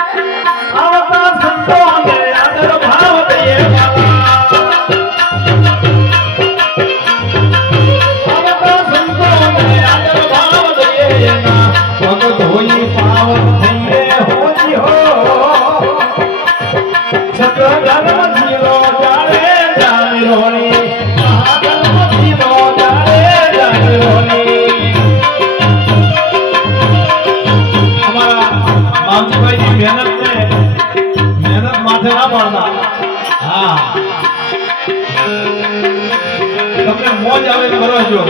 Oh. મોતીભાઈની મહેનત ને મહેનત માથે ના પાડતા. હા. તમને મોજ આવે કરો છો